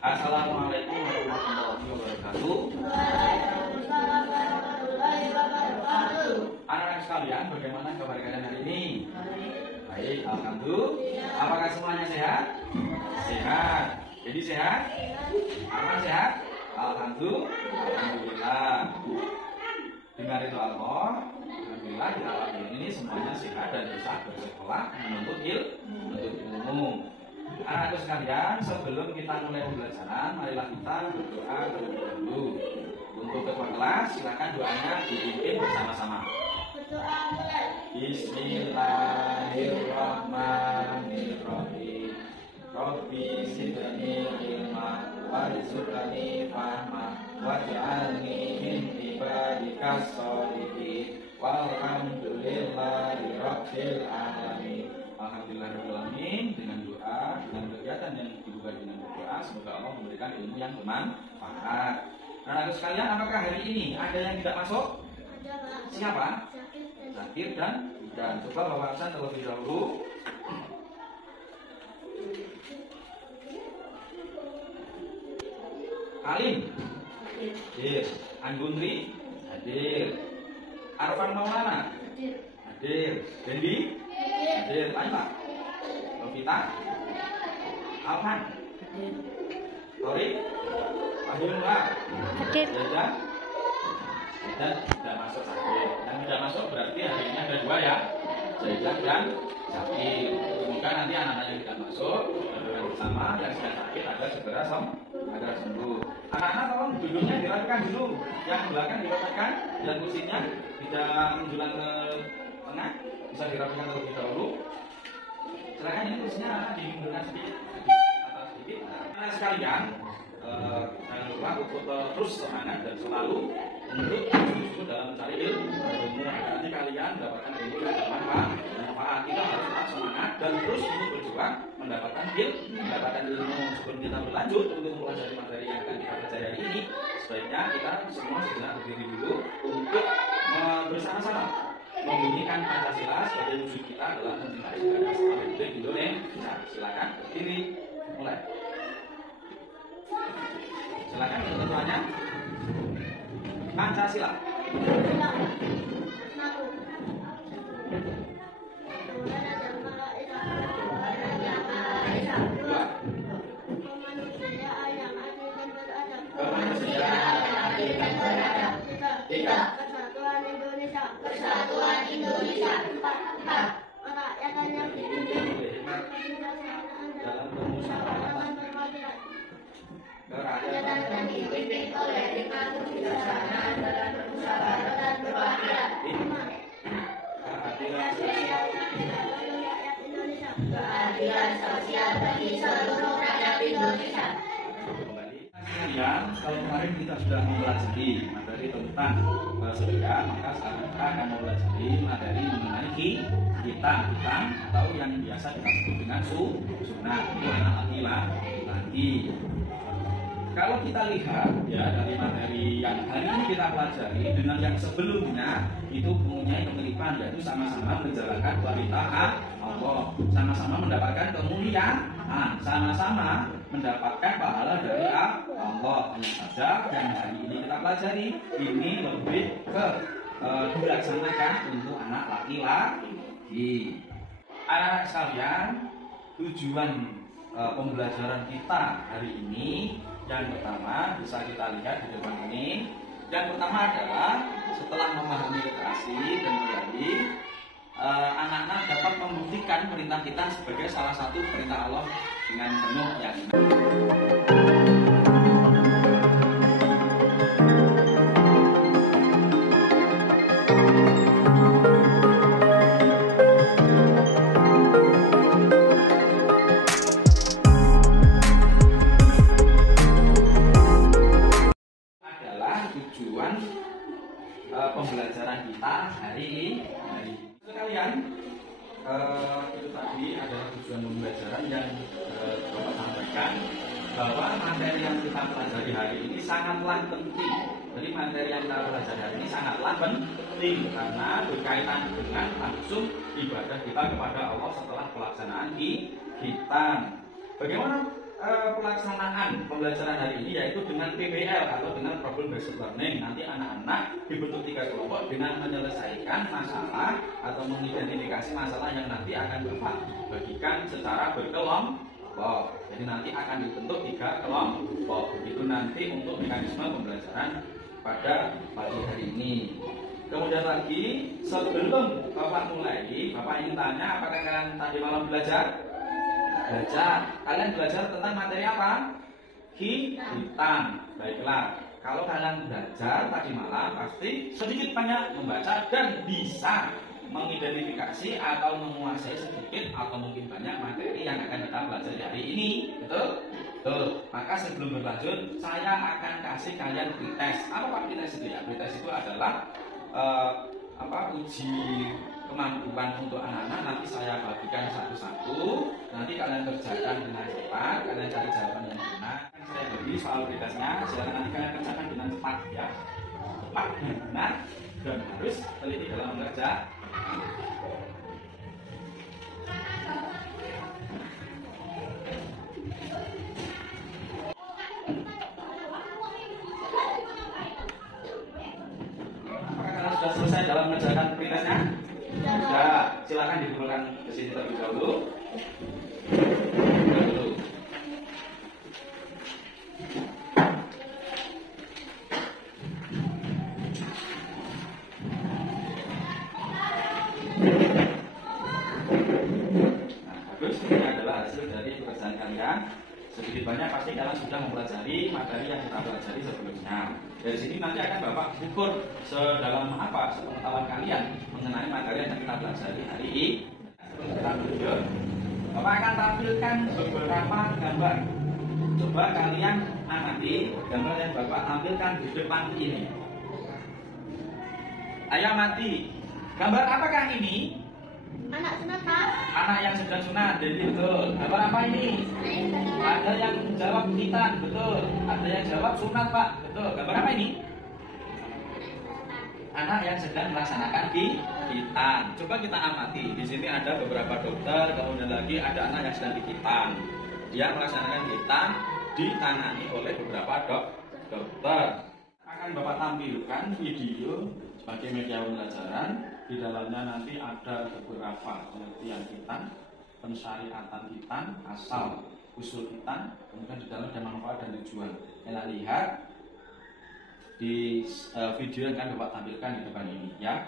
Assalamualaikum warahmatullahi wabarakatuh. Anak-anak sekalian, bagaimana kabar kalian hari ini? Baik, alhamdulillah. Apakah semuanya sehat? Sehat. Jadi sehat? Aman sehat? Alhamdulillah. Dengan itu Allah, alhamdulillah kita hari ini semuanya sehat dan bisa bersekolah menuntut ilmu. Anak-anak sekalian, sebelum kita mulai pembelajaran, marilah kita berdoa terlebih dahulu. Untuk ketua kelas, silakan doanya dipimpin bersama-sama. Berdoa mulai. Bismillahirrahmanirrahim. Rabbi zidni ilma warzuqni fahma waj'alni min ibadikas sholihin walhamdulillahi rabbil alamin. Alhamdulillahirabbil alamin. Dengan doa, dengan kegiatan yang dibuka dengan berdoa, semoga Allah memberikan ilmu yang bermanfaat. Anak-anak sekalian, apakah hari ini ada yang tidak masuk? Ada, Pak. Siapa? Zakir dan coba bawa absen terlebih dahulu. Alim hadir, Anggunri hadir, Arfan Maulana hadir, Dendi hadir, lain Pak, Novita, Alhan hadir, Tori, Ahilullah hadir, dan tidak masuk hadir. Yang tidak masuk berarti hari ini ada dua ya, Zaidah dan Zakir. Semoga nanti anak-anak yang tidak masuk bersama yang sedang sakit agar segera sembuh. Anak-anak tolong duduknya dirapikan dulu, yang belakang dirapikan, dan kursinya tidak menjulang ke tengah, bisa dirapikan terlebih dahulu. Silakan, ini kursinya dimundurkan sedikit atau sedikit. Anak sekalian, jangan lupa untuk terus semangat dan selalu untuk justru dalam mencari ilmu. Nanti kalian mendapatkan ilmu yang bermanfaat. Kita harus tetap semangat dan terus untuk berjuang mendapatkan ilmu. Sebelum kita berlanjut untuk mempelajari materi yang akan kita pelajari hari ini, sebaiknya kita semua sejenak berdiri dulu untuk bersama-sama membunyikan Pancasila sebagai wujud kita adalah mencintai negara Republik Indonesia. Silakan berdiri, mulai. Silakan untuk ketuanya. Pancasila. Persatuan Indonesia. Persatuan Indonesia. Merakyatan yang dipimpin dalam kemusyawaratan berkeadilan. Merakyatan yang dipimpin oleh hikmat kebijaksanaan dalam kemusyawaratan berkeadilan. Keadilan sosial bagi seluruh rakyat Indonesia. Keadilan sosial bagi seluruh rakyat Indonesia. Kemudian, kalau kemarin kita sudah mempelajari materi tentang sedekah, maka sekarang kita akan mempelajari materi mengenai kita atau yang biasa kita sebut dengan sunnah, itu anak laki-laki. Kalau kita lihat ya dari materi yang hari ini kita pelajari dengan yang sebelumnya itu mempunyai kemiripan, yaitu sama-sama menjalankan perintah Allah, sama-sama mendapatkan kemuliaan, sama-sama mendapatkan pahala dari Allah. Hanya saja yang hari ini kita pelajari ini lebih ke dilaksanakan untuk anak laki-laki. Anak-anak sekalian, tujuan pembelajaran kita hari ini yang pertama bisa kita lihat di depan ini. Yang pertama adalah setelah memahami literasi dan menjadi anak-anak dapat membuktikan perintah kita sebagai salah satu perintah Allah dengan penuh yakin. Tujuan pembelajaran kita hari ini. Sekalian, itu tadi adalah tujuan pembelajaran yang Bapak sampaikan, bahwa materi yang kita pelajari hari ini sangatlah penting. Jadi materi yang kita pelajari hari ini sangatlah penting karena berkaitan dengan langsung ibadah kita kepada Allah setelah pelaksanaan kita. Bagaimana pelaksanaan pembelajaran hari ini yaitu dengan PBL atau dengan problem based learning. Nanti anak-anak dibentuk 3 kelompok dengan menyelesaikan masalah atau mengidentifikasi masalah yang nanti akan Bapak bagikan secara berkelompok. Jadi nanti akan dibentuk 3 kelompok. Begitu nanti untuk mekanisme pembelajaran pada pagi hari ini. Kemudian lagi, sebelum Bapak mulai, Bapak ingin tanya apakah kalian tadi malam belajar? Kalian belajar tentang materi apa? Hitam. Baiklah, kalau kalian belajar tadi malam pasti sedikit banyak membaca dan bisa mengidentifikasi atau menguasai sedikit atau mungkin banyak materi yang akan kita pelajari hari ini. Betul? Maka sebelum berlanjut, saya akan kasih kalian pretest. Apa Pak pretest itu ya? Pretest itu adalah uji kemampuan untuk anak-anak. Nanti saya bagikan satu-satu. Nanti kalian kerjakan dengan cepat. Kalian cari jawaban yang benar. Saya beri soal pretestnya. Silakan nanti kalian kerjakan dengan cepat ya. Cepat dan benar dan harus teliti dalam bekerja. Sudah selesai dalam mengerjakan pretestnya? Sudah, silakan dikumpulkan ke sini terlebih dahulu. Nah, bagus, ini adalah hasil dari pekerjaan kalian. Sedikit banyak pasti kalian sudah mempelajari materi yang kita pelajari sebelumnya. Dari sini nanti akan Bapak ukur sedalam apa sepengetahuan kalian mengenai materi yang kita pelajari hari ini. Sebelum kita lanjut, Bapak akan tampilkan beberapa gambar. Coba kalian amati gambar yang Bapak tampilkan di depan ini. Ayo amati. Gambar apakah ini? Anak sunat, Pak. Anak yang sedang sunat, jadi betul. Gambar apa ini? Ada yang jawab khitan, betul. Ada yang jawab sunat, Pak, betul. Gambar apa ini? Anak yang sedang melaksanakan khitan. Coba kita amati. Di sini ada beberapa dokter, kemudian lagi ada anak yang sedang khitan. Dia melaksanakan khitan ditangani oleh beberapa dokter. Akan Bapak tampilkan video sebagai media pembelajaran. Di dalamnya nanti ada beberapa pengertian khitan, pensyariatan khitan, asal usul khitan, kemudian di dalam ada manfaat dan tujuan. Kita lihat di video yang akan Bapak tampilkan di depan ini ya.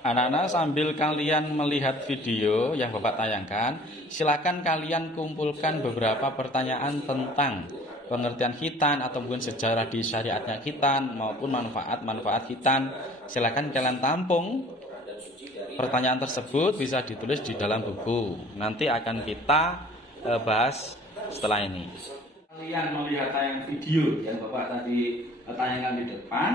Anak-anak, sambil kalian melihat video yang Bapak tayangkan, silakan kalian kumpulkan beberapa pertanyaan tentang pengertian khitan atau mungkin sejarah di syariatnya khitan maupun manfaat-manfaat khitan. Silakan kalian tampung pertanyaan tersebut, bisa ditulis di dalam buku. Nanti akan kita bahas setelah ini. Kalian melihat tayang video yang Bapak tadi tayangkan di depan,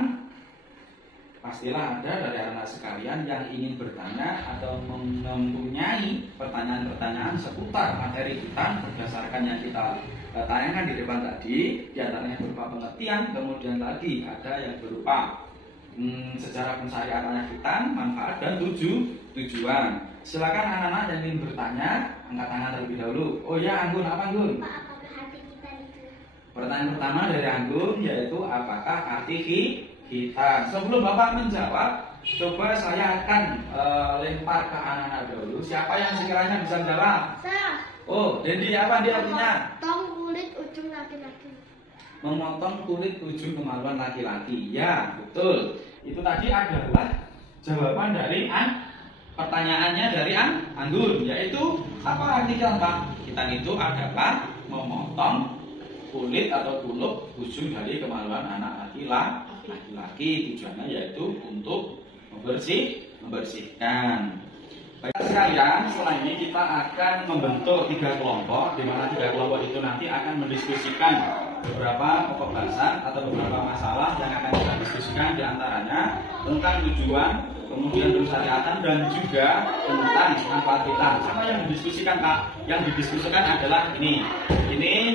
pastilah ada dari anak sekalian yang ingin bertanya atau mempunyai pertanyaan-pertanyaan seputar materi khitan berdasarkan yang kita tayangkan di depan tadi. Di antaranya berupa pengertian, kemudian lagi ada yang berupa sejarah pensyariatannya khitan, manfaat dan tujuan. Silakan anak-anak yang ingin bertanya, angkat tangan terlebih dahulu. Oh ya, Anggun, apa Anggun? Pak, apakah arti khitan itu? Pertanyaan pertama dari Anggun yaitu apakah arti khitan? Sebelum Bapak menjawab, coba saya akan lempar ke anak-anak dahulu. Siapa yang sekiranya bisa menjawab? Saya. Oh, jadi apa dia artinya? Memotong kulit ujung laki-laki. Memotong kulit ujung kemaluan laki-laki. Ya, betul. Itu tadi adalah jawaban dari pertanyaannya dari Anggun, yaitu apa arti khitan, Pak? Khitan itu adalah memotong kulit atau kulup ujung dari kemaluan anak laki-laki. Tujuannya yaitu untuk membersihkan. Baik sekalian, setelah ini kita akan membentuk 3 kelompok, di mana 3 kelompok itu nanti akan mendiskusikan beberapa pokok bahasan atau beberapa masalah yang akan kita diskusikan, di antaranya tentang tujuan kemudian pensyariatan, dan juga tentang manfaat kita. Sama yang didiskusikan Pak, yang didiskusikan adalah ini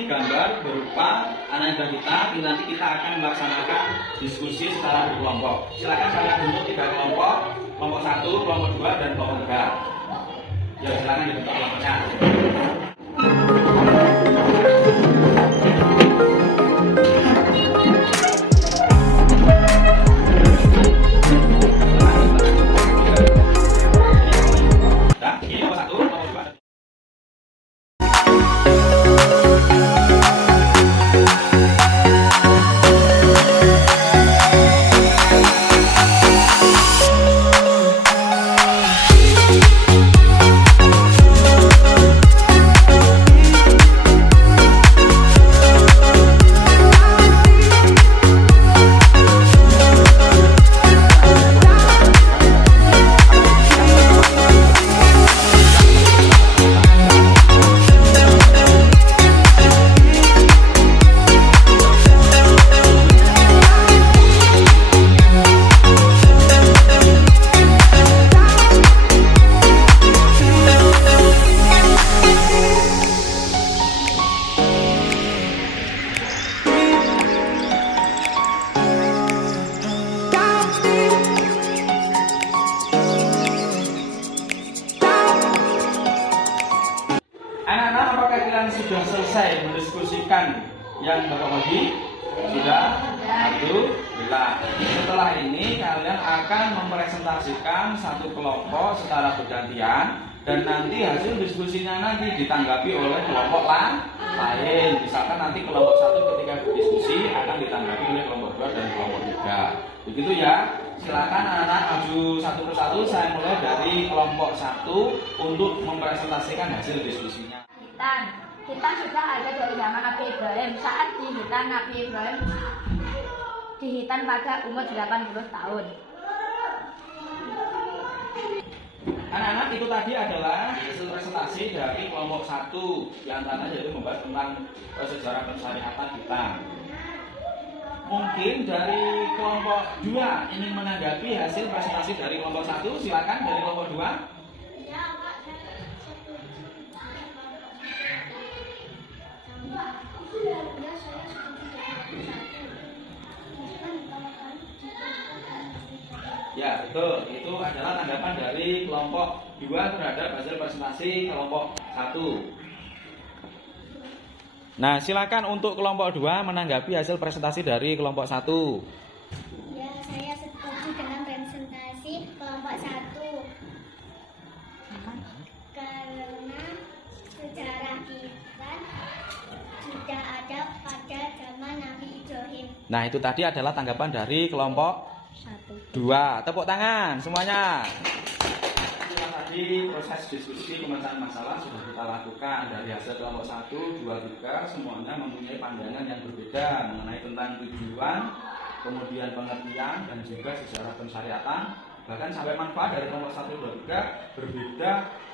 gambar berupa ananda kita. Nanti kita akan melaksanakan diskusi secara berkelompok. Silakan kalian bentuk 3 kelompok, kelompok 1, kelompok 2, dan kelompok 3. Ya silakan dibentuk kelompoknya. Anak-anak, apakah kalian sudah selesai mendiskusikan yang Bapak bagi? Sudah? Alhamdulillah. Setelah ini kalian akan mempresentasikan satu kelompok secara bergantian, dan nanti hasil diskusinya nanti ditanggapi oleh kelompok lain. Misalkan nanti kelompok 1 ketika berdiskusi akan ditanggapi oleh kelompok 2 dan kelompok 3. Begitu ya. Silakan anak-anak maju satu persatu. Saya mulai dari kelompok 1 untuk mempresentasikan hasil diskusinya. Hitan sudah ada dari zaman Nabi Ibrahim. Saat dihitan Nabi Ibrahim dihitan pada umur 80 tahun. Anak-anak, itu tadi adalah hasil presentasi dari kelompok 1 yang antaranya yaitu membahas tentang sejarah pensyariatan kita. Mungkin dari kelompok 2 ingin menanggapi hasil presentasi dari kelompok 1, silakan dari kelompok 2. Ya betul, itu adalah tanggapan dari kelompok 2 terhadap hasil presentasi kelompok 1. Nah, silakan untuk kelompok 2 menanggapi hasil presentasi dari kelompok 1. Ya, saya setuju dengan presentasi kelompok 1. Karena sejarah kita sudah ada pada zaman Nabi Ibrahim. Nah, itu tadi adalah tanggapan dari kelompok 2. Tepuk tangan semuanya. Tadi proses diskusi pemecahan masalah sudah kita lakukan. Dari hasil kelompok 1, 2, 3 semuanya mempunyai pandangan yang berbeda mengenai tentang tujuan, kemudian pengertian, dan juga sejarah pensyariatan. Bahkan sampai manfaat dari kelompok 1, 2, 3 berbeda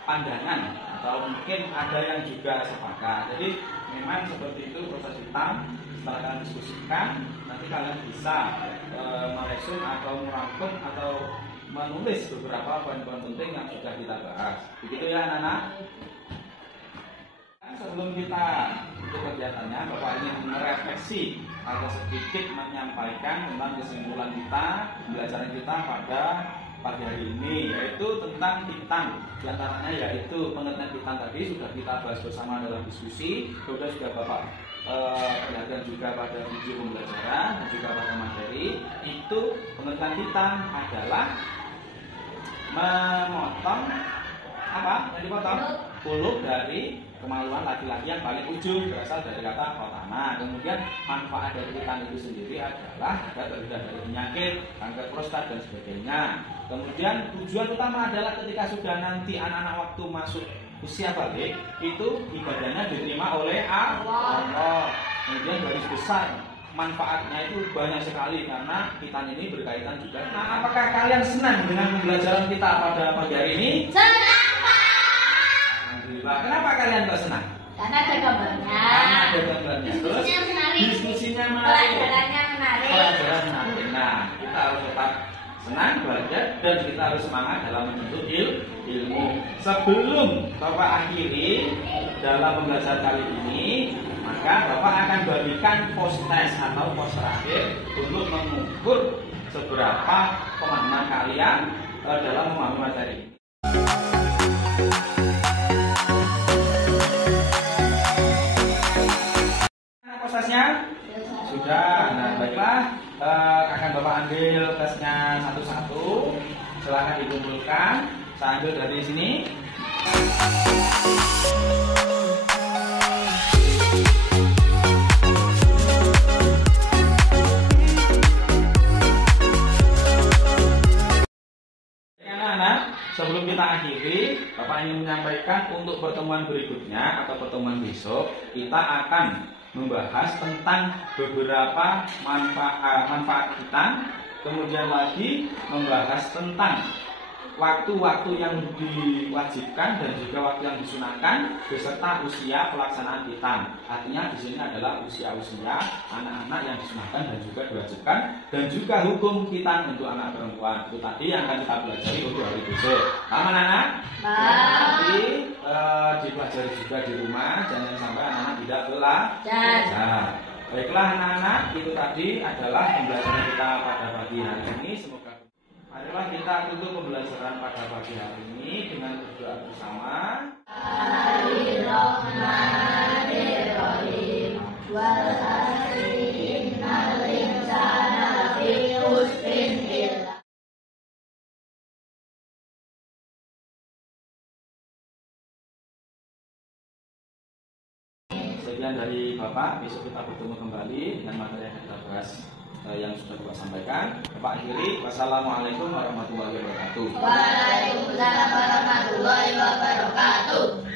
pandangan, atau mungkin ada yang juga sepakat. Jadi memang seperti itu proses kita. Setelah kalian diskusikan, nanti kalian bisa meresum atau merangkum atau menulis beberapa poin-poin penting yang sudah kita bahas. Begitu ya anak-anak. Sebelum kita untuk kegiatannya, Bapak ingin merefleksi atau sedikit menyampaikan tentang kesimpulan kita, pembelajaran kita pada pagi hari ini, yaitu tentang hitan. Di antaranya yaitu pengertian hitan tadi sudah kita bahas bersama dalam diskusi, kemudian sudah Bapak perhatikan juga pada video pembelajaran dan juga pada materi. Itu pengertian hitan adalah memotong apa? Yang dipotong kuluk dari kemaluan laki-laki yang paling ujung, berasal dari kata khotana. Kemudian manfaat dari hitan itu sendiri adalah agar terhindar dari penyakit, kanker prostat dan sebagainya. Kemudian tujuan utama adalah ketika sudah nanti anak-anak waktu masuk usia balik, itu ibadahnya diterima oleh Allah. Kemudian garis besar manfaatnya itu banyak sekali karena hitan ini berkaitan juga. Nah, apakah kalian senang dengan pembelajaran kita pada pagi hari ini? Senang, Pak. Alhamdulillah. Kenapa kalian kok senang? Karena ada gambarnya. Karena ada gambarnya. Terus diskusinya menarik. Pelajarannya menarik. Pelajaran menarik. Nah, kita harus tetap senang, bahagia, dan kita harus semangat dalam menuntut ilmu. Sebelum Bapak akhiri dalam pembelajaran kali ini, maka Bapak akan bagikan post test atau post terakhir untuk mengukur seberapa pemahaman kalian dalam memahami materi ini. Prosesnya sudah. Nah, baiklah, akan Bapak ambil tesnya satu-satu. Silahkan dikumpulkan. Saya ambil dari sini. Anak-anak, sebelum kita akhiri, Bapak ingin menyampaikan untuk pertemuan berikutnya atau pertemuan besok, kita akan membahas tentang beberapa manfaat hitam, kemudian lagi membahas tentang waktu-waktu yang diwajibkan dan juga waktu yang disunahkan beserta usia pelaksanaan hitam. Artinya di sini adalah usia-usia anak-anak yang disunahkan dan juga diwajibkan, dan juga hukum hitam untuk anak perempuan. Itu tadi yang akan kita pelajari untuk hari besok. Paham anak-anak? Nanti dipelajari juga di rumah, jangan sampai anak-anak tidak belajar. Baiklah anak-anak, itu tadi adalah pembelajaran kita pada pagi hari ini. Semoga marilah kita tutup pembelajaran pada pagi hari ini dengan berdoa bersama. Sekian dari Bapak, besok kita bertemu kembali dengan materi yang kita bahas yang sudah Bapak sampaikan. Bapak akhiri, wassalamualaikum warahmatullahi wabarakatuh. Waalaikumsalam warahmatullahi wabarakatuh.